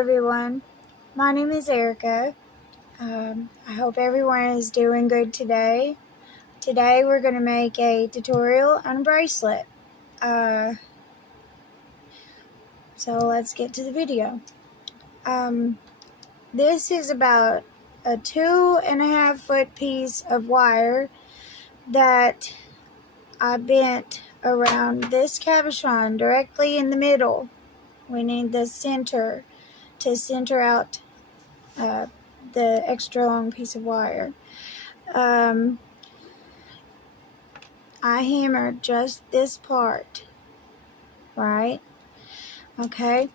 everyone, my name is Erika. I hope everyone is doing good today. Today we're going to make a tutorial on a bracelet. So let's get to the video. This is about a 2.5 foot piece of wire that I bent around this cabochon directly in the middle. We need the center to center out the extra long piece of wire. I hammered just this part, right? Okay,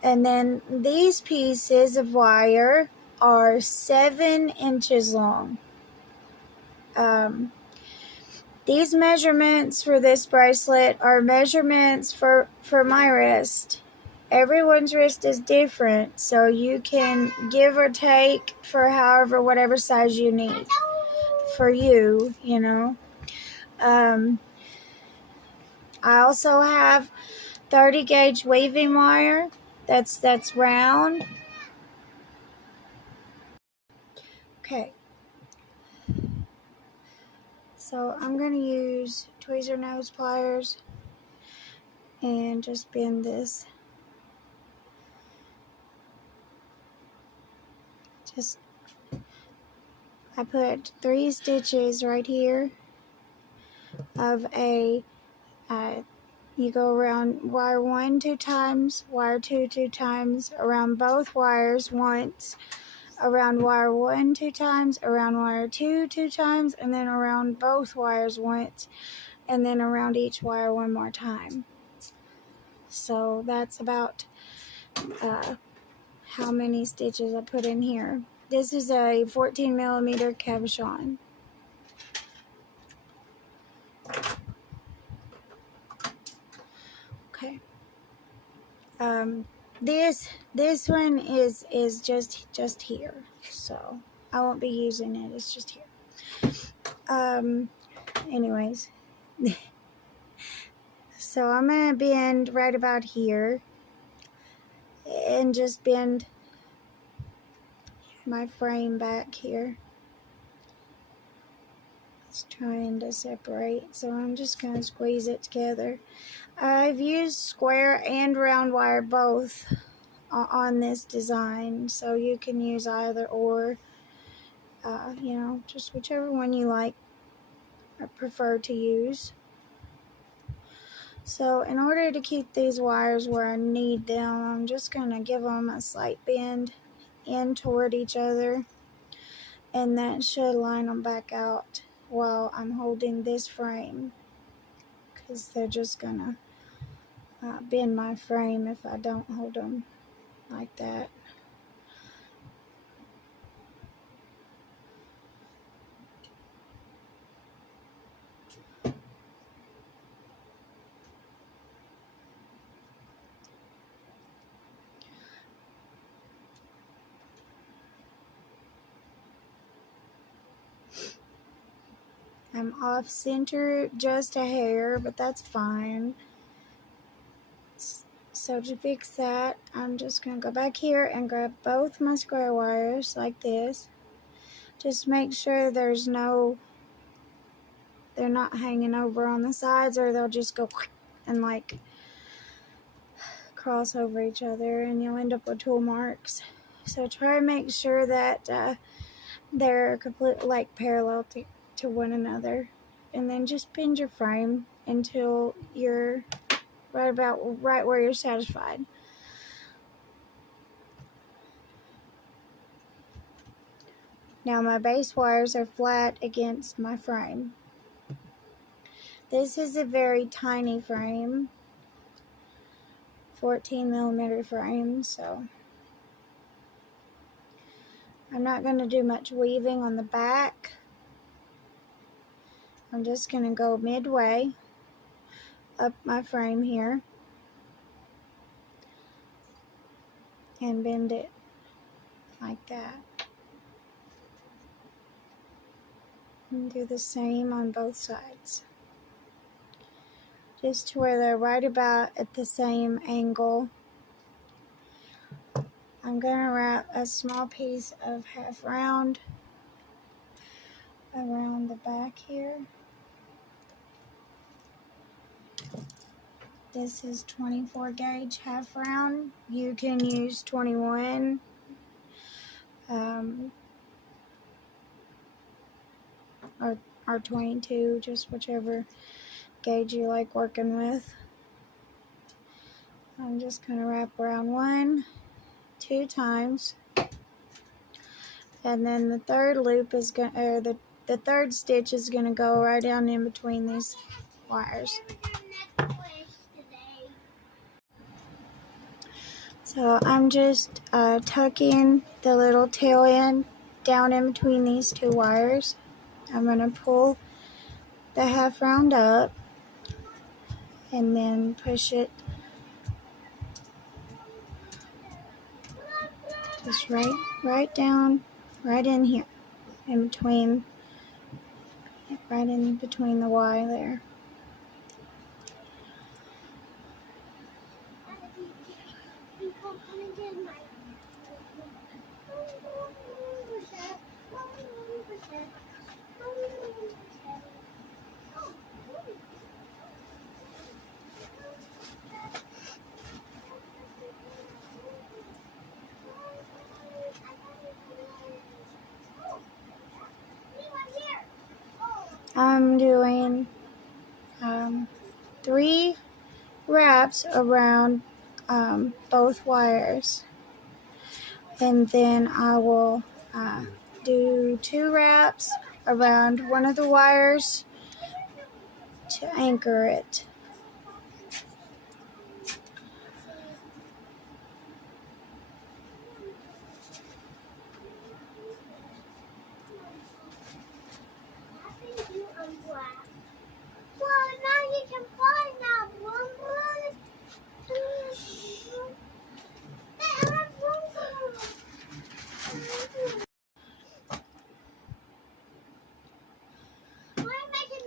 and then these pieces of wire are 7 inches long. These measurements for this bracelet are measurements for my wrist. Everyone's wrist is different, so you can give or take for whatever size you need for you, you know. I also have 30 gauge weaving wire that's round. Okay, so I'm going to use tweezer nose pliers and just bend this. I put 3 stitches right here of you go around wire 1 2 times, wire 2 2 times, around both wires once, around wire 1 2 times, around wire 2 2 times, and then around both wires once, and then around each wire one more time. So that's about how many stitches I put in here. This is a 14 millimeter cabochon. Okay. This one is just here, so I won't be using it. It's just here. Anyways, so I'm gonna bend right about here and just bend my frame back here. It's trying to separate, so I'm just gonna squeeze it together. I've used square and round wire both on this design, so you can use either or, you know, just whichever one you like or prefer to use. So in order to keep these wires where I need them, I'm just gonna give them a slight bend in toward each other, and that should line them back out while I'm holding this frame, because they're just gonna bend my frame if I don't hold them like that. I'm off center just a hair, but that's fine. So to fix that, I'm just going to go back here and grab both my square wires like this. Just make sure they're not hanging over on the sides, or they'll just go and like cross over each other and you'll end up with tool marks. So try to make sure that they're completely like parallel to one another, and then just bend your frame until you're right where you're satisfied. Now my base wires are flat against my frame. This is a very tiny frame, 14 millimeter frame, so I'm not going to do much weaving on the back. I'm just going to go midway up my frame here and bend it like that. And do the same on both sides, just to where they're right about at the same angle. I'm going to wrap a small piece of half round around the back here. This is 24 gauge half round. You can use 21. Or 22, just whichever gauge you like working with. I'm just going to wrap around 2 times, and then the third loop is going, or the third stitch is going to go right down in between these wires. So I'm just tucking the little tail end down in between these 2 wires. I'm going to pull the half round up and then push it just right down, right in here, in between, right in between the Y there. I'm doing 3 wraps around both wires, and then I will do 2 wraps around one of the wires to anchor it.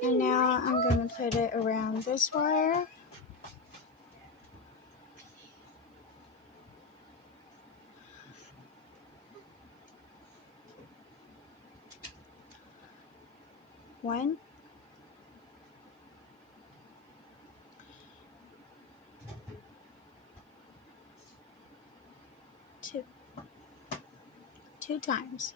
And now I'm going to put it around this wire. One, 2 times.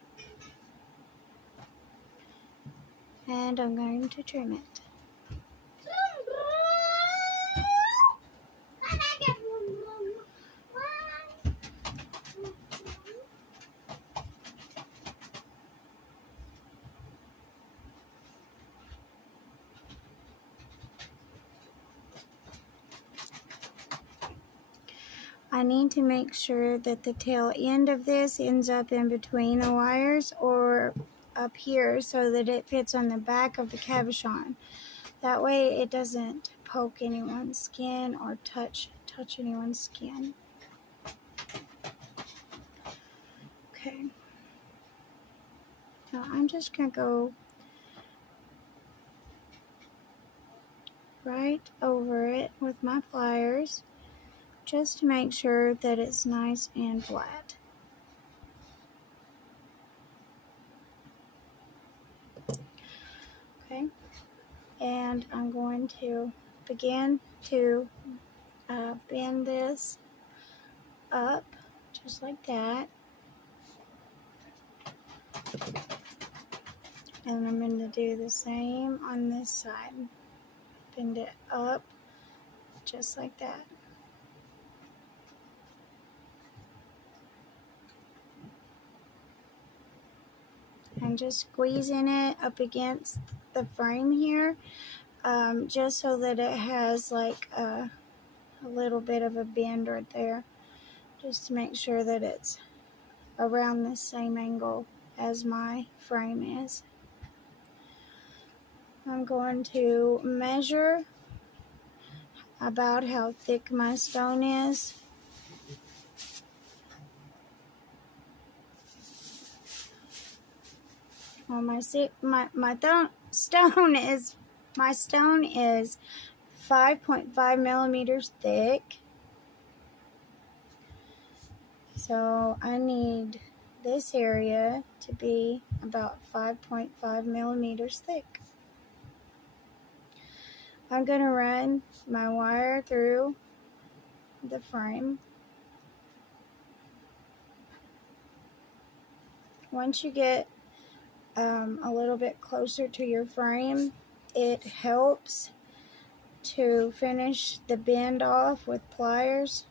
And I'm going to trim it. I need to make sure that the tail end of this ends up in between the wires or up here so that it fits on the back of the cabochon. That way it doesn't poke anyone's skin or touch anyone's skin. Okay. Now I'm just going to go right over it with my pliers, just to make sure that it's nice and flat. Okay, and I'm going to begin to bend this up just like that, and I'm going to do the same on this side. Bend it up just like that. I'm just squeezing it up against the frame here, just so that it has like a little bit of a bend right there, just to make sure that it's around the same angle as my frame is. I'm going to measure about how thick my stone is. Well, my stone is 5.5 millimeters thick. So So I need this area to be about 5.5 millimeters thick. I'm going to run my wire through the frame. Once you get a little bit closer to your frame, it helps to finish the bend off with pliers.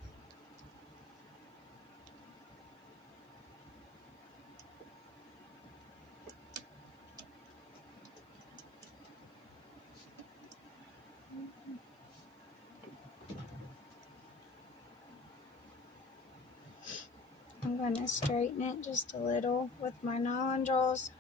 I'm going to straighten it just a little with my nylon jaws.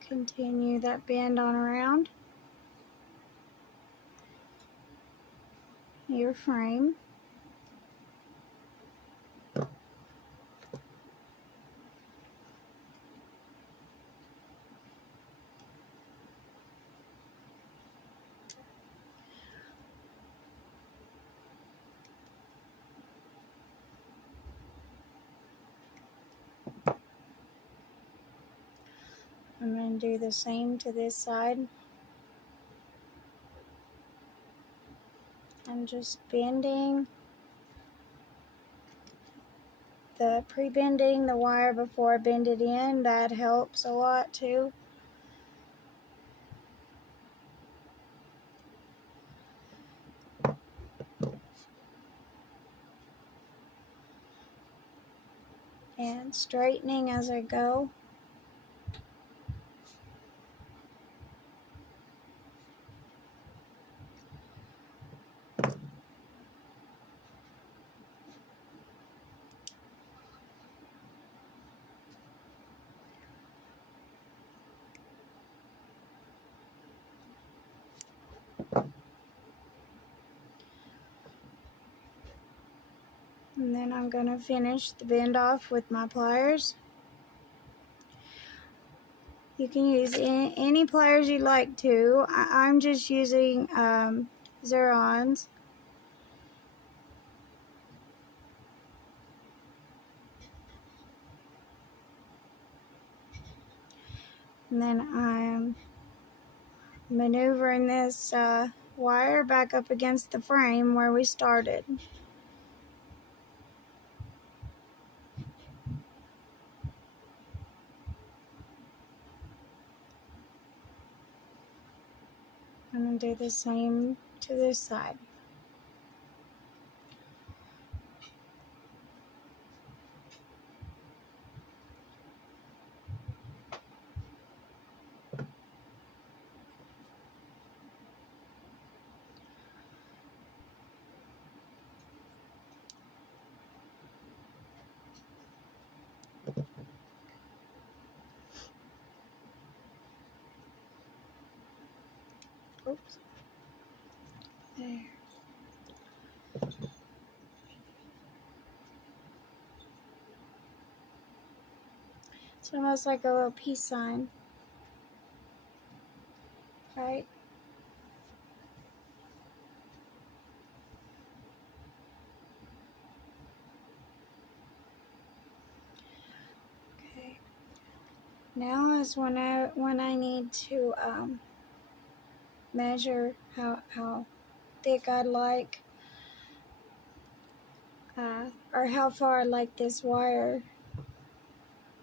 Continue that bend on around your frame. I'm going to do the same to this side. I'm just bending, pre-bending the wire before I bend it in. That helps a lot too. And straightening as I go. And then I'm going to finish the bend off with my pliers. You can use any pliers you like to. I'm just using Zerons. And then I'm maneuvering this wire back up against the frame where we started. I'm going to do the same to this side. Oops. There. It's almost like a little peace sign, right? Okay. Now is when I need to measure how thick I'd like, or how far I'd like this wire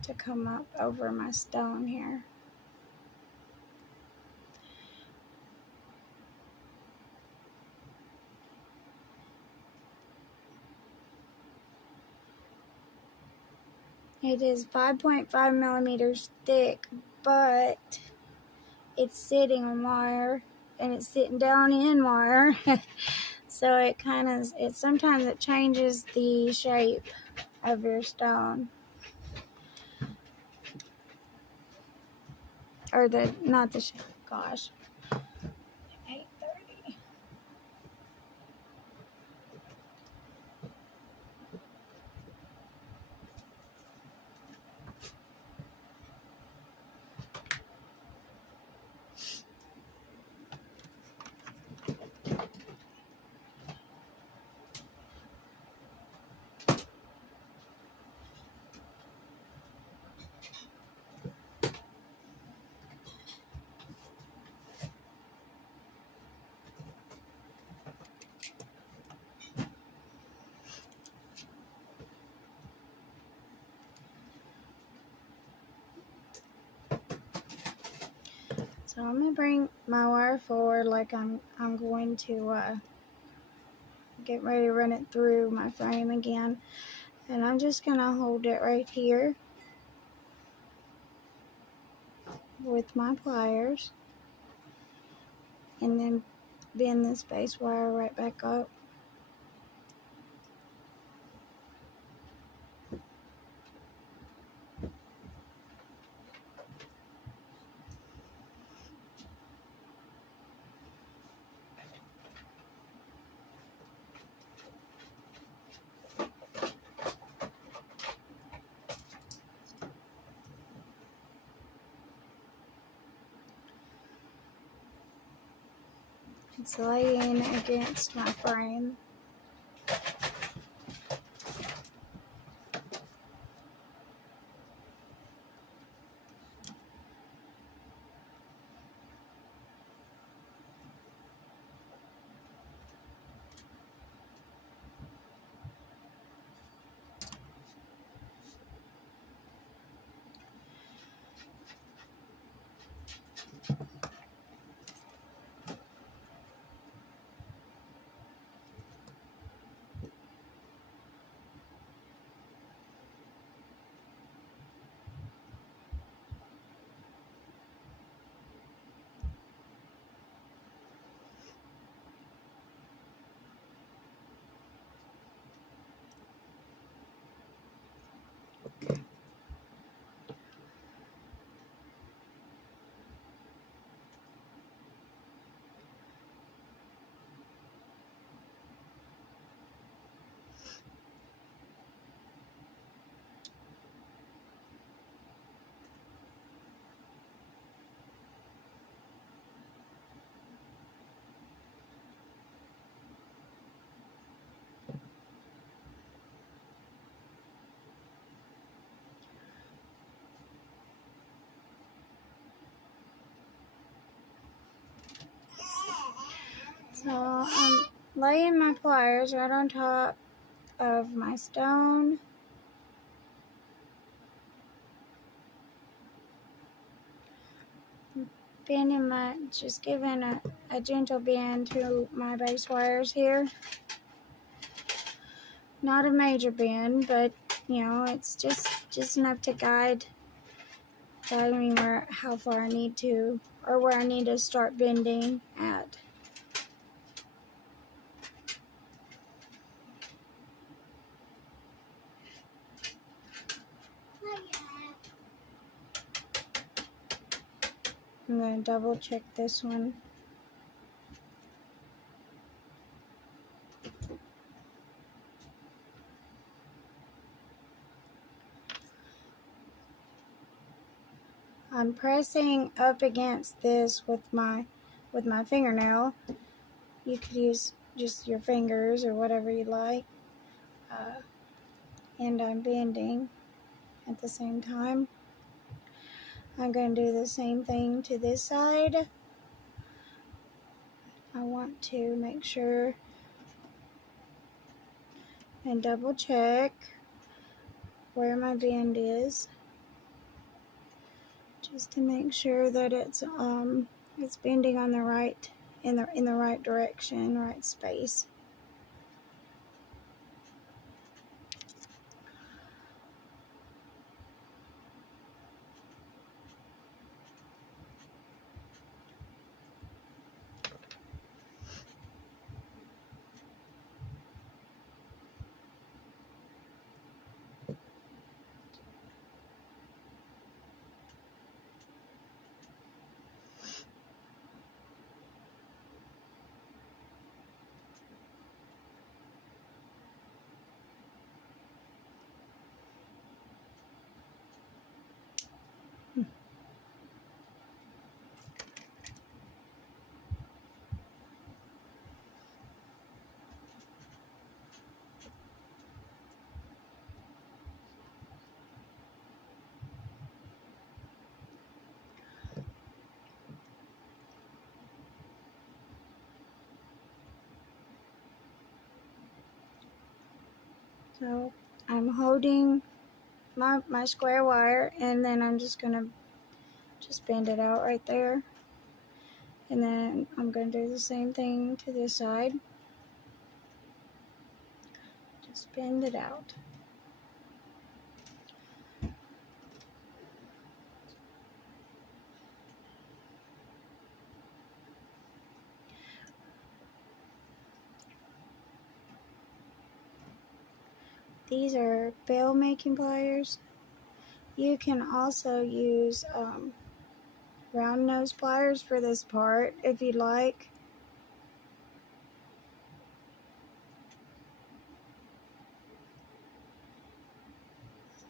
to come up over my stone here. It is 5.5 millimeters thick, but it's sitting on wire and it's sitting down in wire. So it sometimes it changes the shape of your stone. Or not the shape, gosh. 8:30. So I'm gonna bring my wire forward like I'm going to get ready to run it through my frame again, and I'm just gonna hold it right here with my pliers, and then bend this base wire right back up. It's laying against my frame. So I'm laying my pliers right on top of my stone. Just giving a gentle bend to my base wires here. Not a major bend, but you know, it's just enough to guide me how far I need to, or where I need to start bending at. I'm going to double check this one. I'm pressing up against this with my fingernail. You could use just your fingers or whatever you like. And I'm bending at the same time. I'm going to do the same thing to this side. I want to make sure and double check where my bend is, just to make sure that it's bending on the right in the right direction, right space. So I'm holding my square wire, and then I'm just gonna bend it out right there. And then I'm going to do the same thing to this side. Just bend it out. These are bail making pliers. You can also use round nose pliers for this part if you'd like.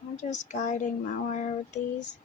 I'm just guiding my wire with these.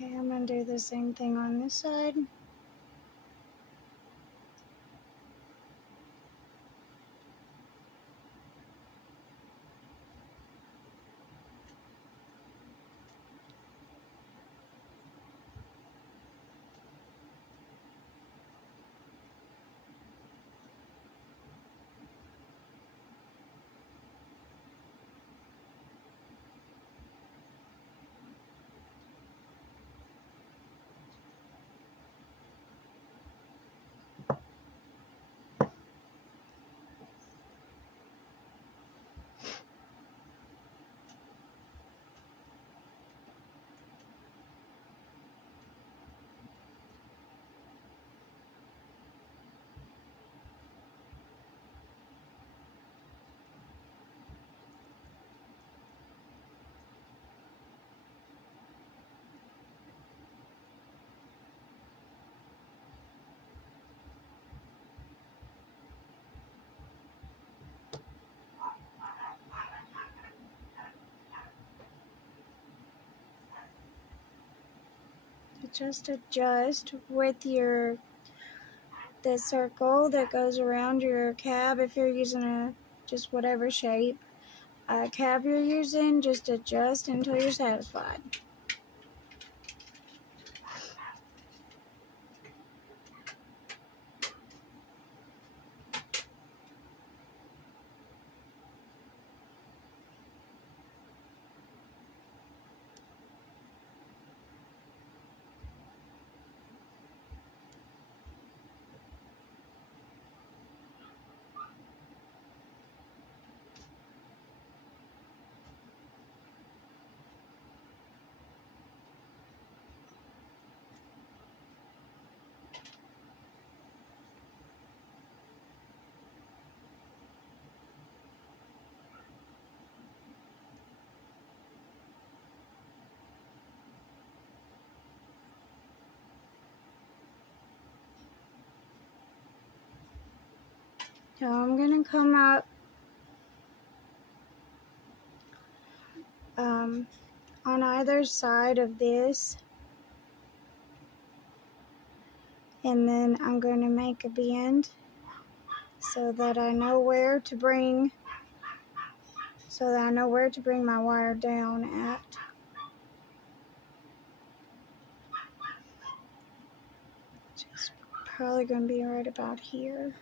Okay, I'm going to do the same thing on this side. Just adjust with the circle that goes around your cab. If you're using just whatever shape cab you're using, just adjust until you're satisfied. So I'm going to come up on either side of this, and then I'm going to make a bend so that I know where to bring my wire down at. Which is probably going to be right about here.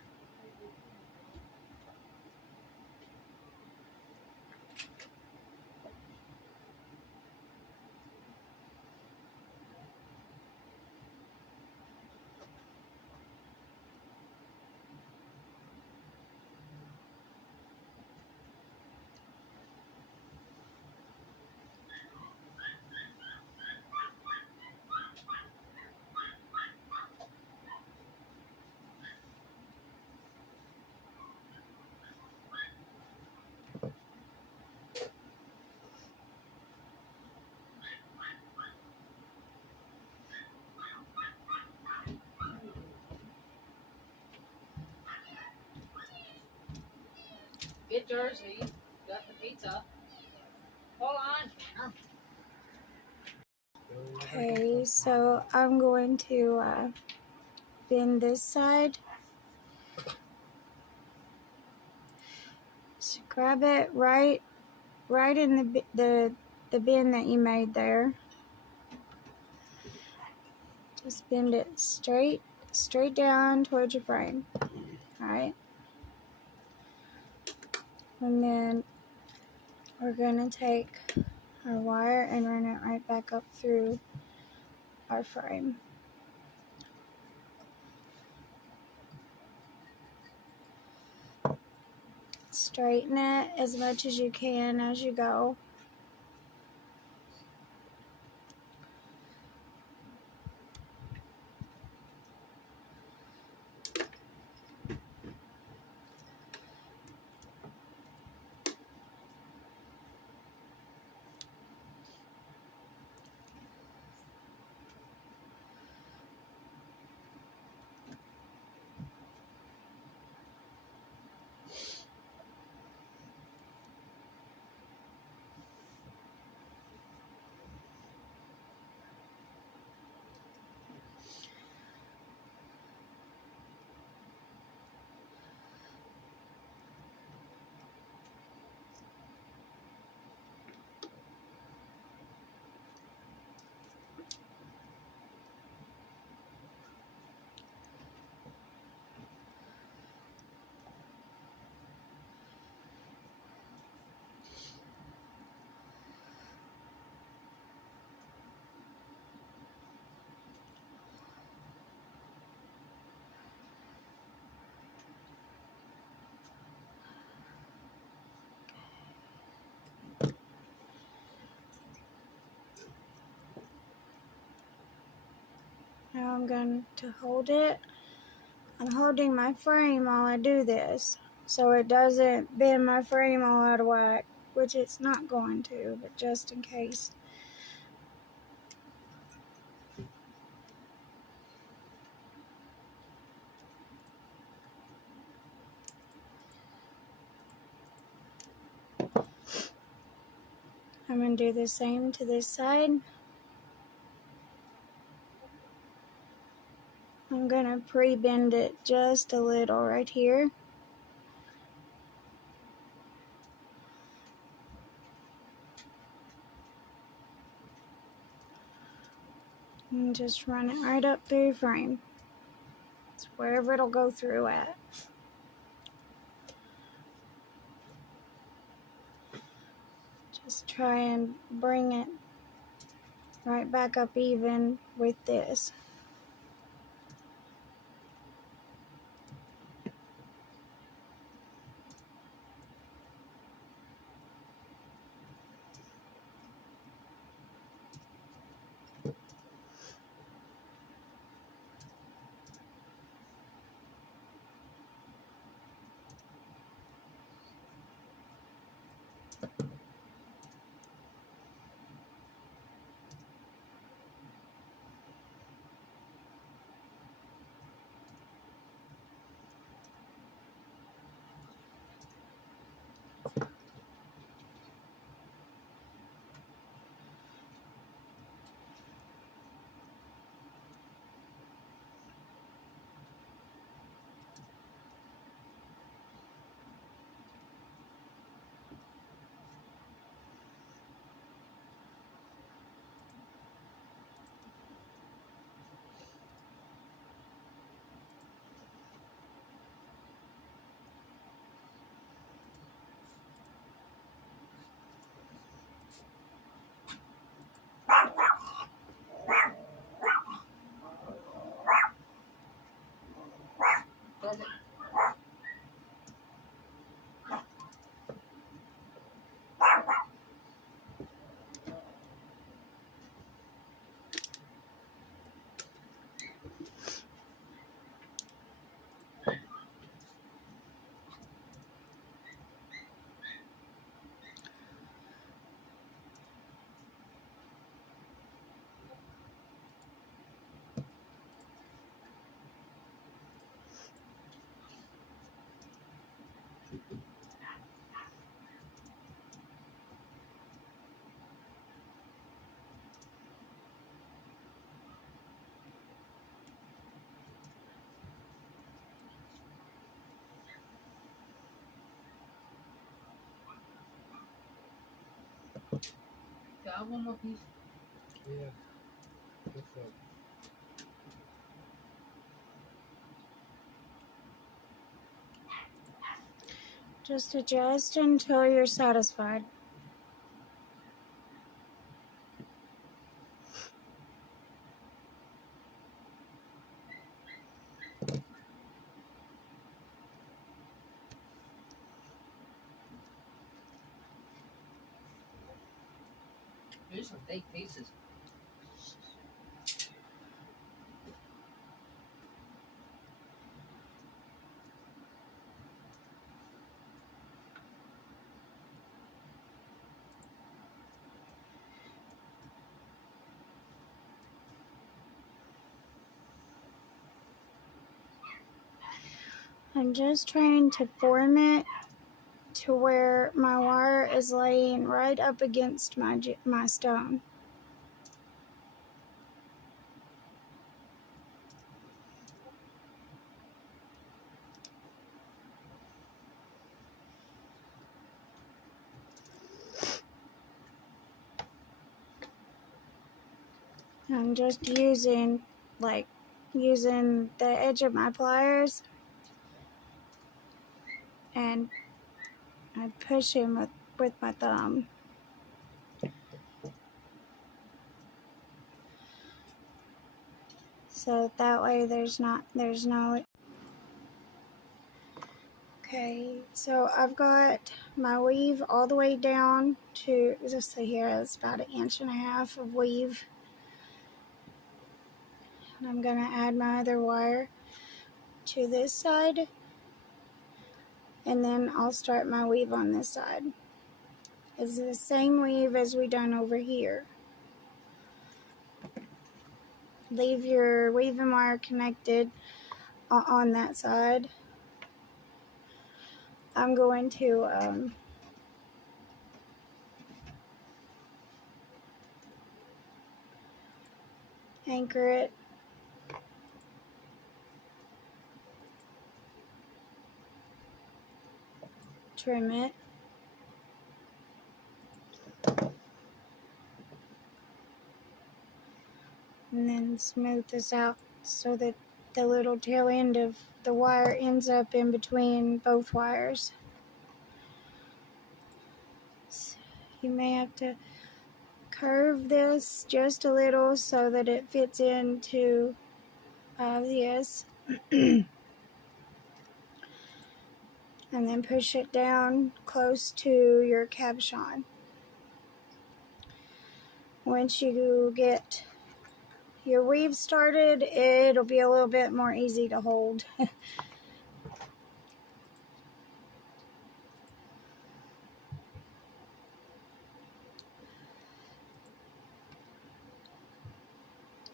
Jersey. Got the pizza. Hold on. Okay, so I'm going to bend this side. Just grab it right in the bend that you made there. Just bend it straight down towards your frame. Alright. And then we're going to take our wire and run it right back up through our frame. Straighten it as much as you can as you go. Now I'm going to hold it. I'm holding my frame while I do this, so it doesn't bend my frame all out of whack, which it's not going to, but just in case. I'm going to do the same to this side. I'm going to pre-bend it just a little right here. And just run it right up through your frame. It's wherever it'll go through at. Just try and bring it right back up even with this. Got one more piece. Yeah. What's up? Just adjust until you're satisfied. There's some big pieces. I'm just trying to form it to where my wire is laying right up against my stone. I'm just using the edge of my pliers, and I push him with my thumb. So that way there's no. Okay, so I've got my weave all the way down to, just so here, it's about 1.5 inches of weave. And I'm gonna add my other wire to this side, and then I'll start my weave on this side. It's the same weave as we done over here. Leave your weaving wire connected on that side. I'm going to anchor it, trim it, and then smooth this out so that the little tail end of the wire ends up in between both wires. So you may have to curve this just a little so that it fits into this. And then push it down close to your cabochon. Once you get your weave started, it'll be a little bit more easy to hold.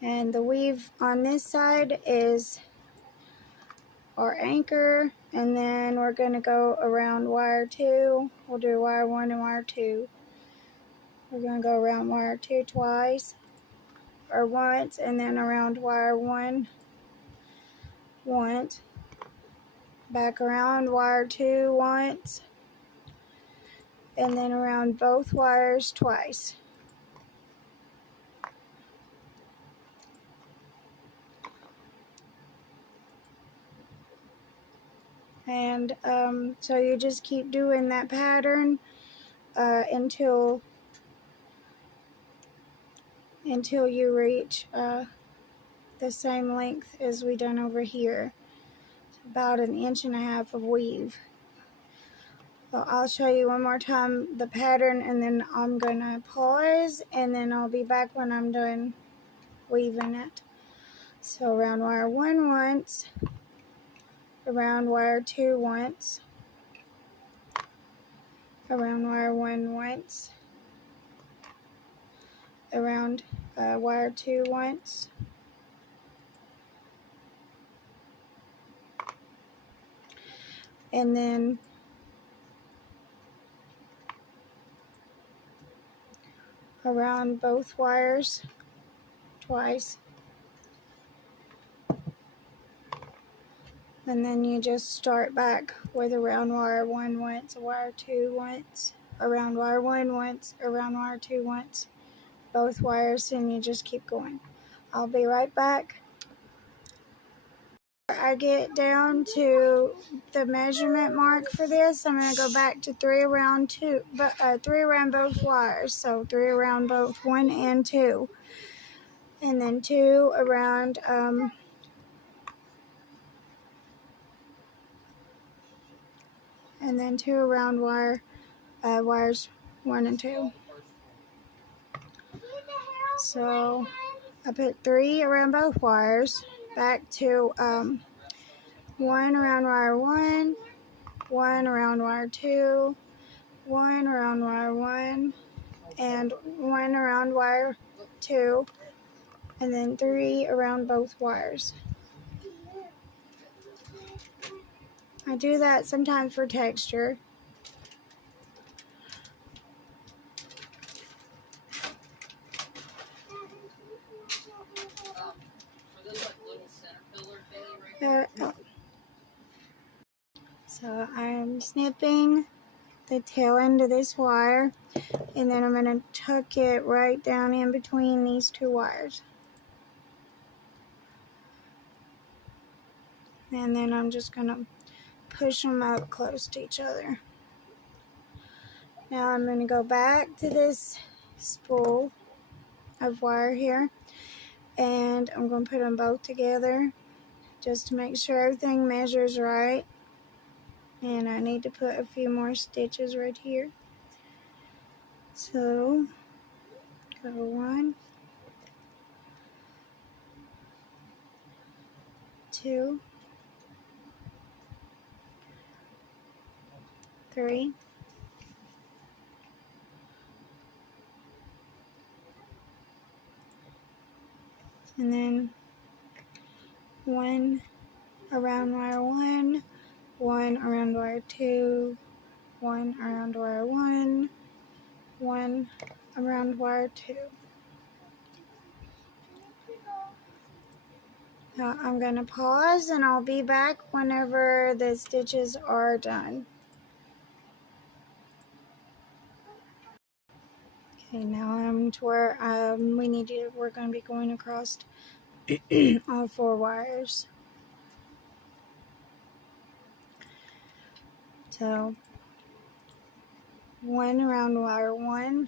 And the weave on this side is our anchor, and then we're going to go around wire 2. We'll do wire 1 and wire 2. We're going to go around wire 2 twice, or once, and then around wire 1 once, back around wire 2 once, and then around both wires twice. And so you just keep doing that pattern until you reach the same length as we done over here. It's about 1.5 inches of weave. So I'll show you one more time the pattern, and then I'm gonna pause, and then I'll be back when I'm done weaving it. So around wire 1 once, around wire 2 once, around wire 1 once, around wire 2 once, and then around both wires twice. And then you just start back with around wire 1 once, wire 2 once, around wire 1 once, around wire 2 once, both wires, and you just keep going. I'll be right back. I get down to the measurement mark for this, I'm going to go back to 3 around 3 around both wires, so 3 around both 1 and 2, and then 2 around and then 2 around wires 1 and 2. So I put 3 around both wires, back to 1 around wire 1, 1 around wire 2, 1 around wire 1, and 1 around wire 2, and then 3 around both wires. I do that sometimes for texture. So I'm snipping the tail end of this wire, and then I'm going to tuck it right down in between these 2 wires. And then I'm just going to push them up close to each other. Now I'm going to go back to this spool of wire here, and I'm going to put them both together just to make sure everything measures right. And I need to put a few more stitches right here. So go 1, 2, 3, and then 1 around wire 1, 1 around wire 2, 1 around wire 1, 1 around wire 2. Now I'm going to pause, and I'll be back whenever the stitches are done. Okay, now I'm to where we're going to be going across all 4 wires. So 1 around wire 1,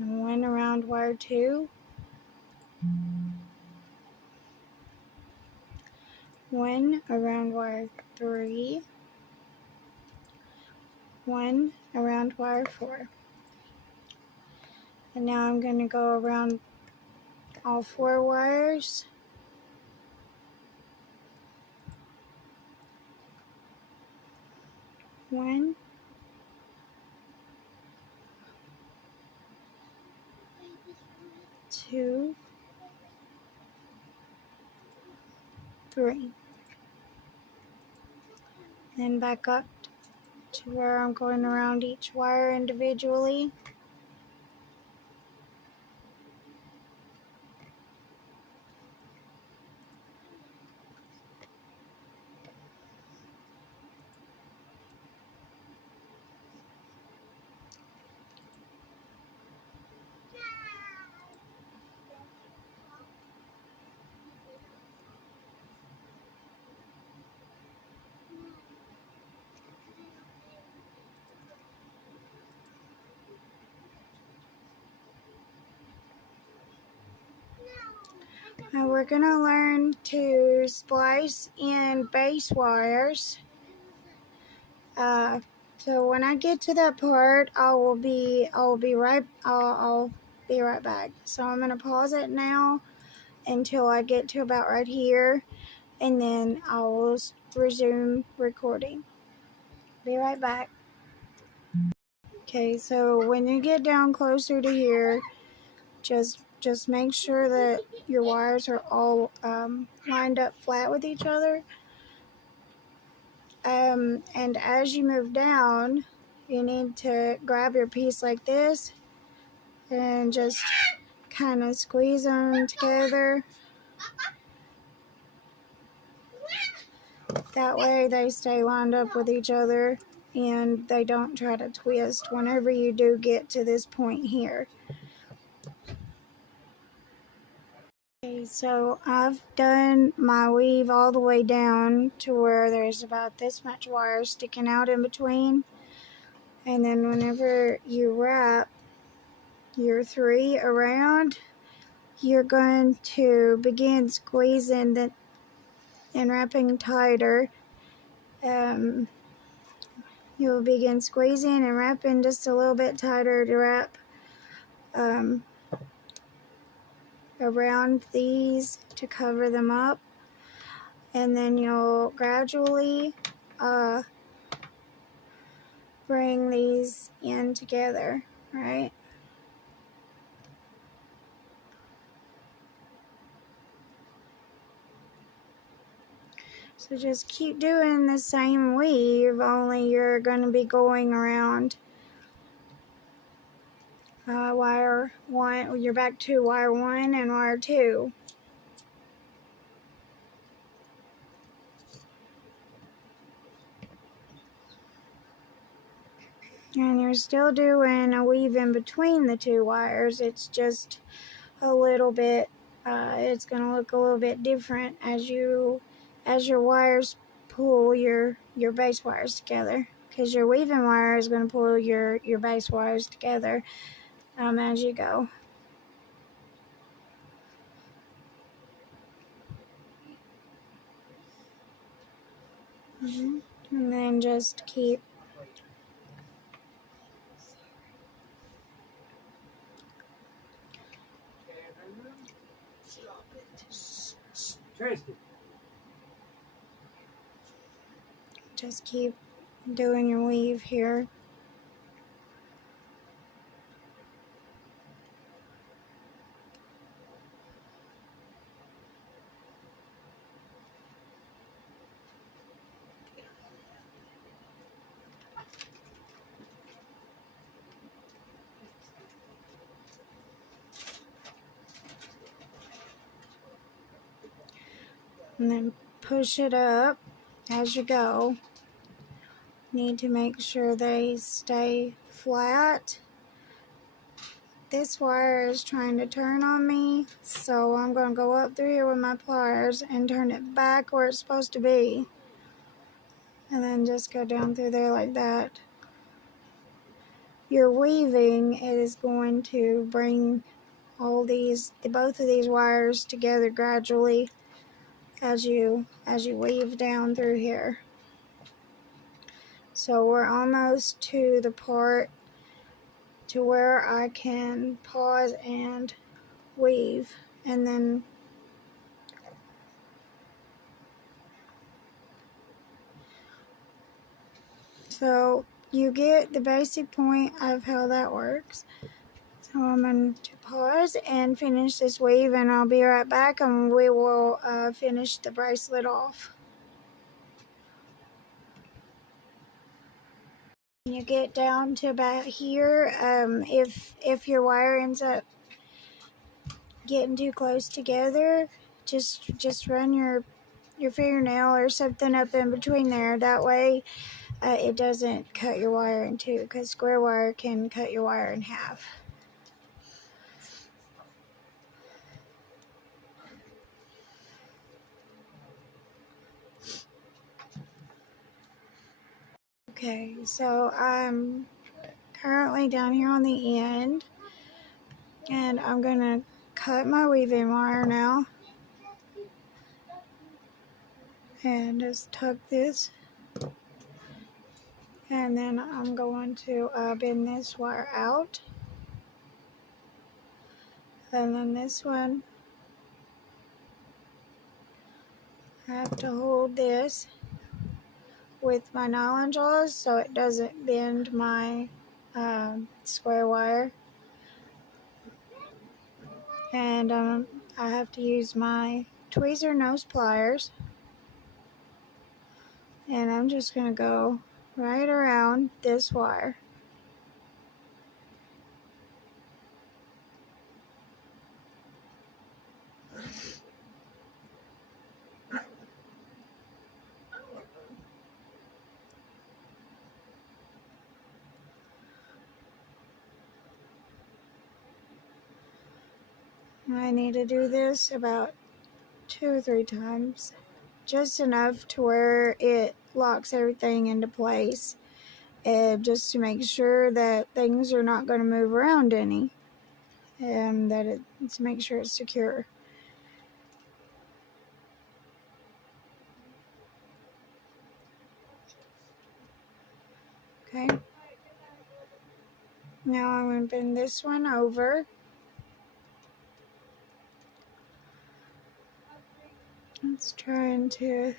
and 1 around wire 2, 1 around wire 3, 1 around wire 4. And now I'm going to go around all 4 wires. One, 2, 3. Then back up to where I'm going around each wire individually. Now we're going to learn to splice in base wires. So when I get to that part, I'll be right back. So I'm going to pause it now until I get to about right here, and then I will resume recording. Be right back. Okay, so when you get down closer to here, just make sure that your wires are all lined up flat with each other. And as you move down, you need to grab your piece like this and just kind of squeeze them together. That way they stay lined up with each other. and they don't try to twist whenever you do get to this point here. Okay, so I've done my weave all the way down to where there's about this much wire sticking out in between. And then whenever you wrap your 3 around, you're going to begin squeezing and wrapping tighter. You'll begin squeezing and wrapping just a little bit tighter to wrap around these to cover them up. And then you'll gradually bring these in together, right? So just keep doing the same weave, only you're going to be going around wire 1, you're back to wire 1 and wire 2. And you're still doing a weave in between the 2 wires. It's just a little bit, it's going to look a little bit different as your wires pull your base wires together, because your weaving wire is going to pull your base wires together as you go. And then just keep doing your weave here. And then push it up as you go. Need to make sure they stay flat. This wire is trying to turn on me, so I'm going to go up through here with my pliers and turn it back where it's supposed to be. And then just go down through there like that. Your weaving is going to bring both of these wires together gradually as you weave down through here. So we're almost to the part to where I can pause and weave, and then so you get the basic point of how that works. So I'm going to pause and finish this weave, and I'll be right back, and we will finish the bracelet off. When you get down to about here, if your wire ends up getting too close together, just run your fingernail or something up in between there. That way it doesn't cut your wire in two, because square wire can cut your wire in half. Okay, so I'm currently down here on the end, and I'm gonna cut my weaving wire now, and just tuck this, and then I'm going to bend this wire out, and then this one I have to hold this with my nylon jaws so it doesn't bend my square wire, and I have to use my tweezer nose pliers, and I'm just gonna go right around this wire. I need to do this about 2 or 3 times, just enough to where it locks everything into place, and just to make sure that things are not going to move around any, and to make sure it's secure. Okay. Now I'm going to bend this one over. It's trying to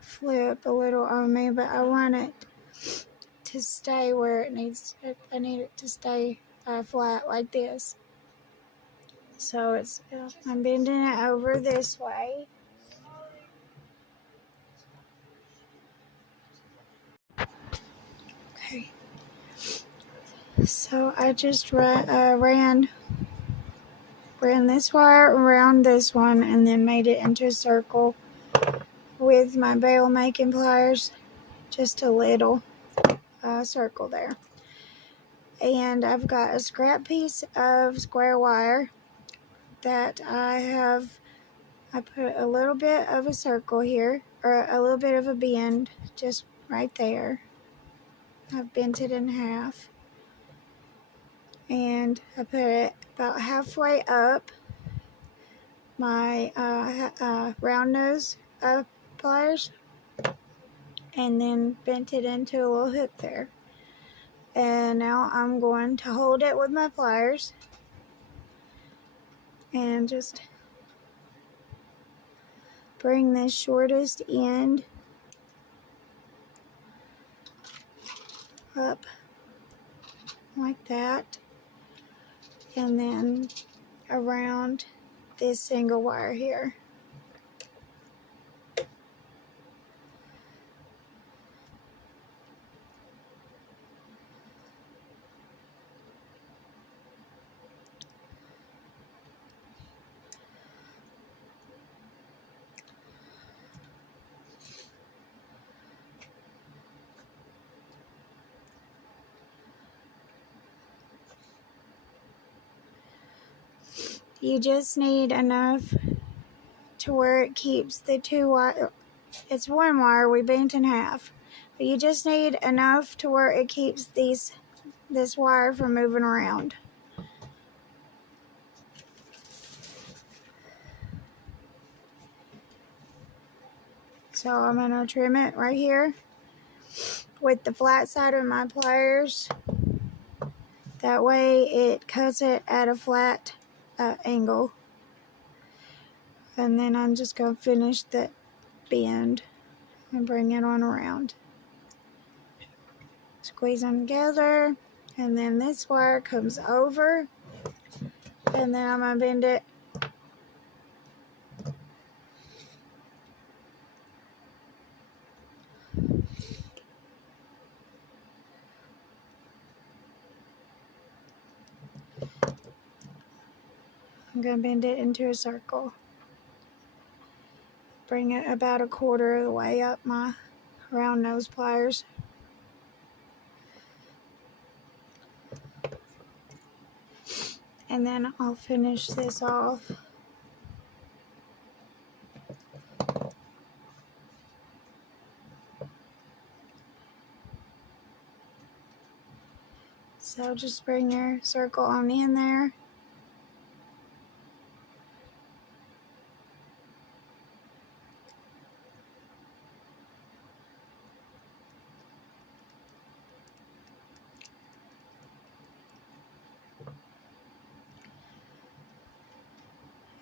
flip a little on me, but I want it to stay where it needs. I need it to stay flat like this. So I'm bending it over this way. Okay. So I just ran this wire around this one and then made it into a circle with my bail making pliers, just a little circle there. And I've got a scrap piece of square wire that I put a little bit of a circle here, or a little bit of a bend just right there. I've bent it in half, and I put it about halfway up my round nose pliers, and then bent it into a little hook there. And now I'm going to hold it with my pliers and just bring this shortest end up like that, and then around this single wire here. You just need enough to where it keeps the two wire. It's one wire we bent in half, but you just need enough to where it keeps this wire from moving around. So I'm gonna trim it right here with the flat side of my pliers. That way it cuts it at a flat angle. And then I'm just gonna finish that bend and bring it on around. Squeeze them together, and then this wire comes over, and then I'm gonna bend it into a circle. Bring it about a quarter of the way up my round nose pliers. And then I'll finish this off. So just bring your circle on in there.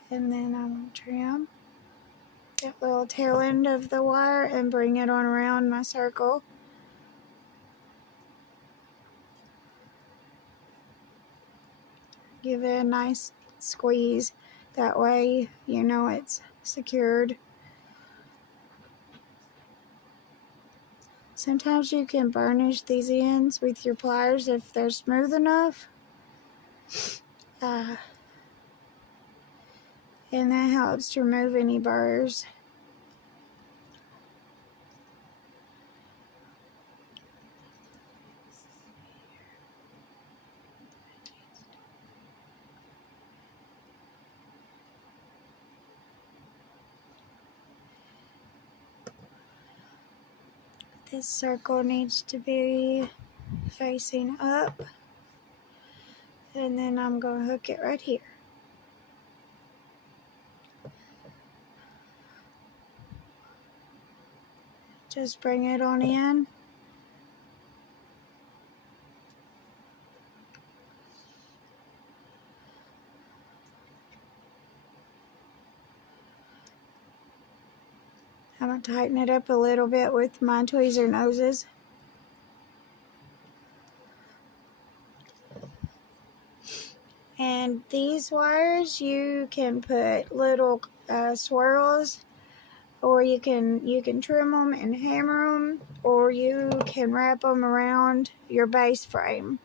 And then I'm going to trim that little tail end of the wire and bring it on around my circle. Give it a nice squeeze. That way you know it's secured. Sometimes you can burnish these ends with your pliers if they're smooth enough. And that helps to remove any burrs. This circle needs to be facing up, and then I'm going to hook it right here. Just bring it on in. I'm going to tighten it up a little bit with my tweezer noses. And these wires, you can put little swirls, or you can trim them and hammer them, or you can wrap them around your base frame,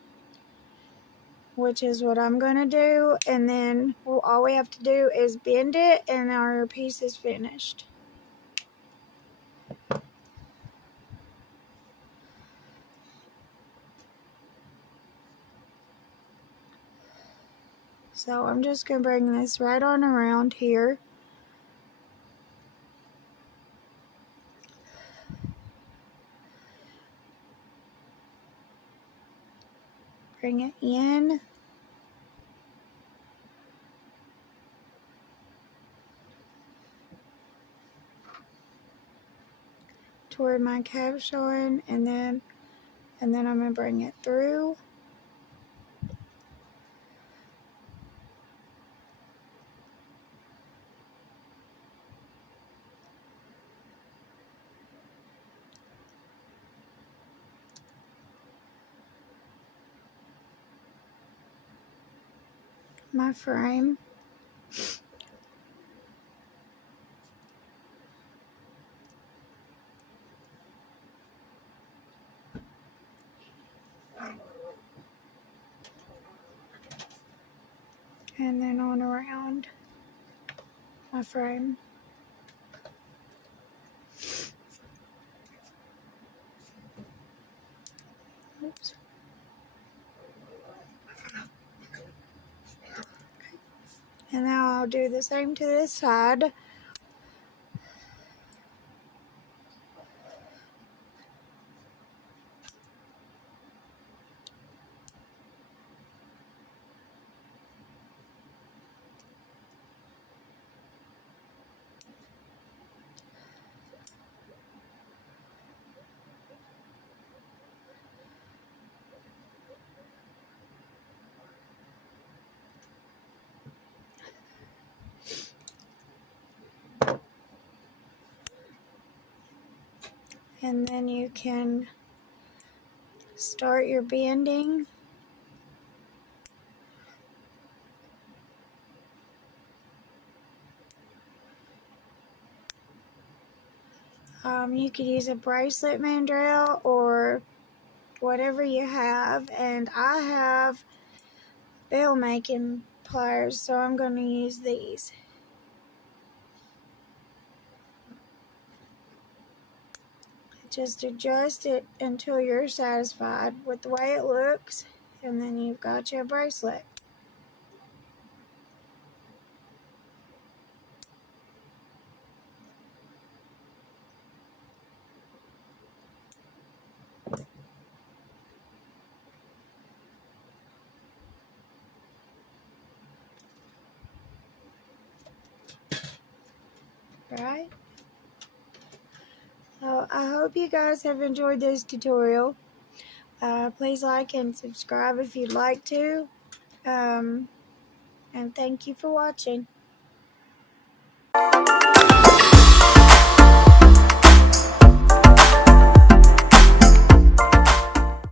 which is what I'm going to do. And then all we have to do is bend it, and our piece is finished. So I'm just going to bring this right on around here. Bring it in. Toward my cabochon, and then I'm going to bring it through. My frame. And then on around my frame. Oops. And now I'll do the same to this side. And then you can start your bending. You could use a bracelet mandrel or whatever you have, and I have bell making pliers, so I'm going to use these. Just adjust it until you're satisfied with the way it looks, and then you've got your bracelet. Right? So I hope you guys have enjoyed this tutorial. Please like and subscribe if you'd like to. And thank you for watching.